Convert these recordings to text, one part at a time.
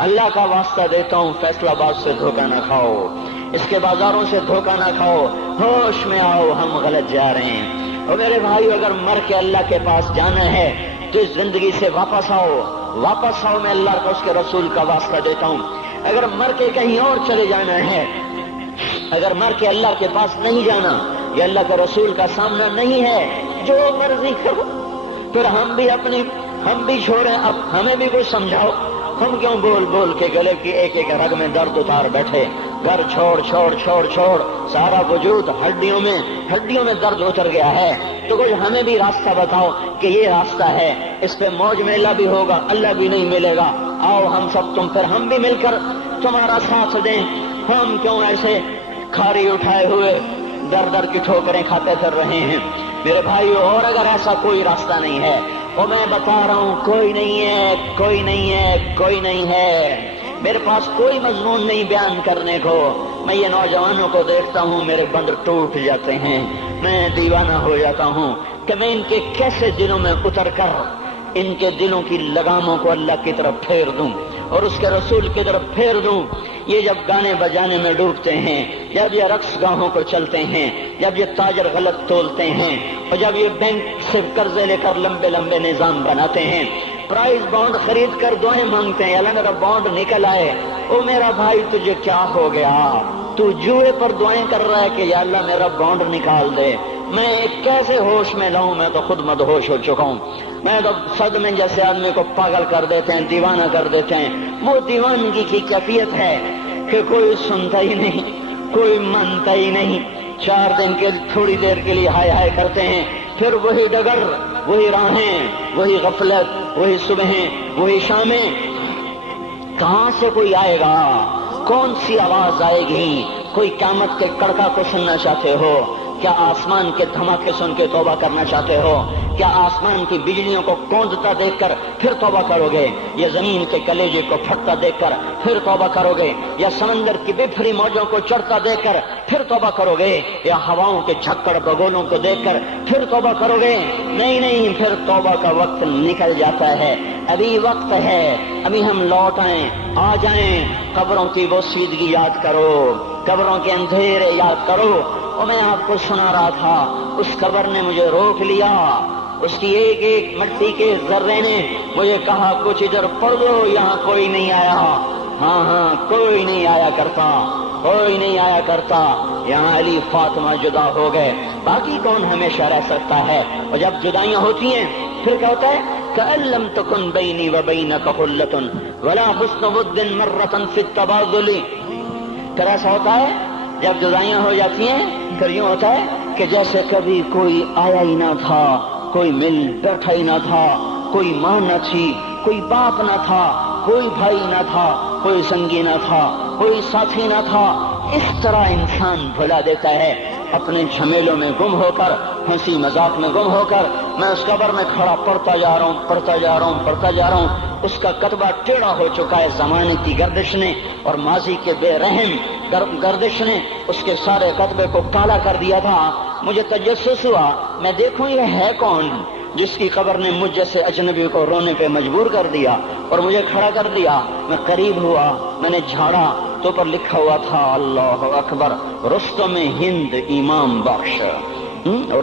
اللہ کا واسطہ دیتا ہوں فیصلہ باد سے دھوکہ نہ کھاؤ، اس کے بازاروں سے دھوکہ نہ کھاؤ، ہوش میں آؤ، ہم غلط جا رہے ہیں۔ اور میرے بھائی اگر مر کے اللہ کے پاس جانا ہے تو اس زندگی سے واپس آؤ، واپس آؤ، میں اللہ کا اس کے رسول کا واسطہ دیتا ہوں۔ اگر مر کے کہیں اور چلے جانا ہے، اگر مر کے اللہ کے پاس نہیں جانا یا اللہ کے رسول کا سامنا نہیں ہے، جو مرضی کرو، پھر ہم بھی چھوڑیں، اب ہمیں بھی کچھ سمجھاؤ۔ ہم کیوں بول بول کے گلے کی ایک ایک رگ میں درد اتار بیٹھے؟ گھر چھوڑ چھوڑ چھوڑ چھوڑ، سارا وجود ہڈیوں میں درد اتر گیا ہے، تو کچھ ہمیں بھی راستہ بتاؤ کہ یہ راستہ ہے، اس پہ موج میلہ بھی ہوگا، اللہ بھی نہیں ملے گا۔ آؤ ہم سب پھر ہم بھی مل کر تمہارا ساتھ دیں۔ ہم کیوں ایسے کھاری اٹھائے ہوئے در کی ٹھوکریں کھاتے پھر رہے ہیں؟ میرے بھائیو، اور اگر ایسا کوئی راستہ نہیں ہے، اور میں بتا رہا ہوں کوئی نہیں ہے، کوئی نہیں ہے، کوئی نہیں ہے، میرے پاس کوئی مضمون نہیں بیان کرنے کو۔ میں یہ نوجوانوں کو دیکھتا ہوں، میرے بندر ٹوٹ جاتے ہیں، میں دیوانہ ہو جاتا ہوں کہ میں ان کے کیسے دلوں میں اتر کر ان کے دلوں کی لگاموں کو اللہ کی طرف پھیر دوں اور اس کے رسول کی طرف پھیر دوں۔ یہ جب گانے بجانے میں ڈوبتے ہیں، جب یہ رقص گاہوں کو چلتے ہیں، جب یہ تاجر غلط تولتے ہیں، اور جب یہ بینک سے قرضے لے کر لمبے لمبے نظام بناتے ہیں، پرائز بانڈ خرید کر دعائیں مانگتے ہیں، اللہ میرا بانڈ نکل آئے۔ او میرا بھائی، تجھے کیا ہو گیا؟ تو جوئے پر دعائیں کر رہا ہے کہ یا اللہ میرا بانڈ نکال دے۔ میں کیسے ہوش میں لاؤں؟ میں تو خود مدہوش ہو چکا ہوں۔ میں تو صدمے جیسے آدمی کو پاگل کر دیتے ہیں، دیوانہ کر دیتے ہیں۔ وہ دیوانگی کی کیفیت ہے کہ کوئی سنتا ہی نہیں، کوئی مانتا ہی نہیں۔ 4 دن کے تھوڑی دیر کے لیے ہائے ہائے کرتے ہیں، پھر وہی ڈگر، وہی راہیں، وہی غفلت، وہی صبحیں، وہی شامیں۔ کہاں سے کوئی آئے گا؟ کون سی آواز آئے گی؟ کوئی قیامت کے کڑکا کو سننا چاہتے ہو؟ کیا آسمان کے دھماکے سن کے توبہ کرنا چاہتے ہو؟ کیا آسمان کی بجلیوں کو کوندتا دیکھ کر پھر توبہ کرو گے؟ یا زمین کے کلیجے کو پھٹتا دیکھ کر پھر توبہ کرو گے؟ یا سمندر کی بفری موجوں کو چڑھتا دیکھ کر پھر توبہ کرو گے؟ یا ہواؤں کے جھکڑ بگولوں کو دیکھ کر پھر توبہ کرو گے؟ نہیں، پھر توبہ کا وقت نکل جاتا ہے۔ ابھی وقت ہے، ابھی ہم لوٹ آئیں، آ جائیں۔ قبروں کی وہ سیدگی یاد کرو، قبروں کے اندھیرے یاد کرو۔ اور میں آپ کو سنا رہا تھا، اس قبر نے مجھے روک لیا، اس کی ایک ایک مٹی کے ذرے نے مجھے کہا کچھ ادھر پڑھ دو، یہاں کوئی نہیں آیا۔ ہاں، کوئی نہیں آیا کرتا، کوئی نہیں آیا کرتا۔ یہاں علی فاطمہ جدا ہو گئے، باقی کون ہمیشہ رہ سکتا ہے؟ اور جب جدائیاں ہوتی ہیں پھر کیا ہوتا ہے؟ كأن لم تكن بيني وبينك خلة ولا حسن ود مرة في التبادل۔ پھر ایسا ہوتا ہے جب جدائیاں ہو جاتی ہیں، پھر یوں ہوتا ہے کہ جیسے کبھی کوئی آیا ہی نہ تھا، کوئی مل بیٹھا ہی نہ تھا، کوئی ماں نہ تھی، کوئی باپ نہ تھا، کوئی بھائی نہ تھا، کوئی سنگی نہ تھا، کوئی ساتھی نہ تھا۔ اس طرح انسان بھلا دیتا ہے اپنے جھمیلوں میں گم ہو کر، ہنسی مذاق میں گم ہو کر۔ میں اس قبر میں کھڑا پڑھتا جا رہا ہوں، اس کا کتبہ ٹیڑھا ہو چکا ہے زمانے کی گردش نے اور ماضی کے بے رحم گردش نے اس کے سارے کتبے کو کالا کر دیا تھا۔ مجھے تجسس ہوا، میں دیکھوں یہ ہے کون جس کی قبر نے مجھ جیسے اجنبی کو رونے پہ مجبور کر دیا اور مجھے کھڑا کر دیا۔ میں قریب ہوا، میں نے جھاڑا تو پر لکھا ہوا تھا اللہ اکبر، رستم ہند امام بخش۔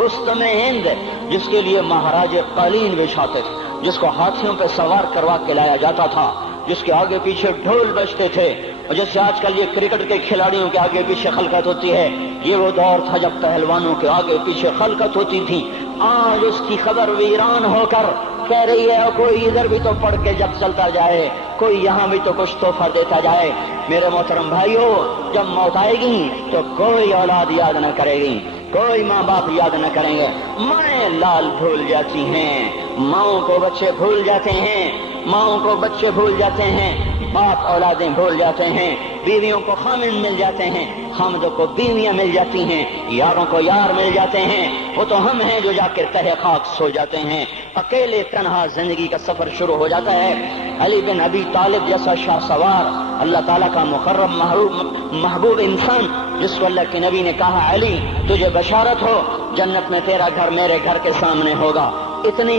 رستم ہند، جس کے لیے مہاراج قالین بچھاتے تھے، جس کو ہاتھیوں پہ سوار کروا کے لایا جاتا تھا، جس کے آگے پیچھے ڈھول بجتے تھے، اور جیسے آج کل یہ کرکٹ کے کھلاڑیوں کے آگے پیچھے خلقت ہوتی ہے، یہ وہ دور تھا جب پہلوانوں کے آگے پیچھے خلقت ہوتی تھی۔ آج اس کی خبر ویران ہو کر کہہ رہی ہے کوئی ادھر بھی تو پڑھ کے جب چلتا جائے، کوئی یہاں بھی تو کچھ تحفہ دیتا جائے۔ میرے محترم بھائیو، جب موت آئے گی تو کوئی اولاد یاد نہ کرے گی، کوئی ماں باپ یاد نہ کریں گے۔ مائیں لال بھول جاتی ہیں، ماؤں کو بچے بھول جاتے ہیں، ماؤں کو بچے بھول جاتے ہیں، باپ اولادیں بھول جاتے ہیں، بیویوں کو خامن مل جاتے ہیں، خامدوں کو بیویاں مل جاتی ہیں، یاروں کو یار مل جاتے ہیں۔ وہ تو ہم ہیں جو جا کے تہہ خاک سو جاتے ہیں، اکیلے تنہا زندگی کا سفر شروع ہو جاتا ہے۔ علی بن ابی طالب جیسا شاہ سوار، اللہ تعالیٰ کا مقرب محبوب انسان، جس کو اللہ کے نبی نے کہا علی تجھے بشارت ہو، جنت میں تیرا گھر میرے گھر کے سامنے ہوگا۔ اتنی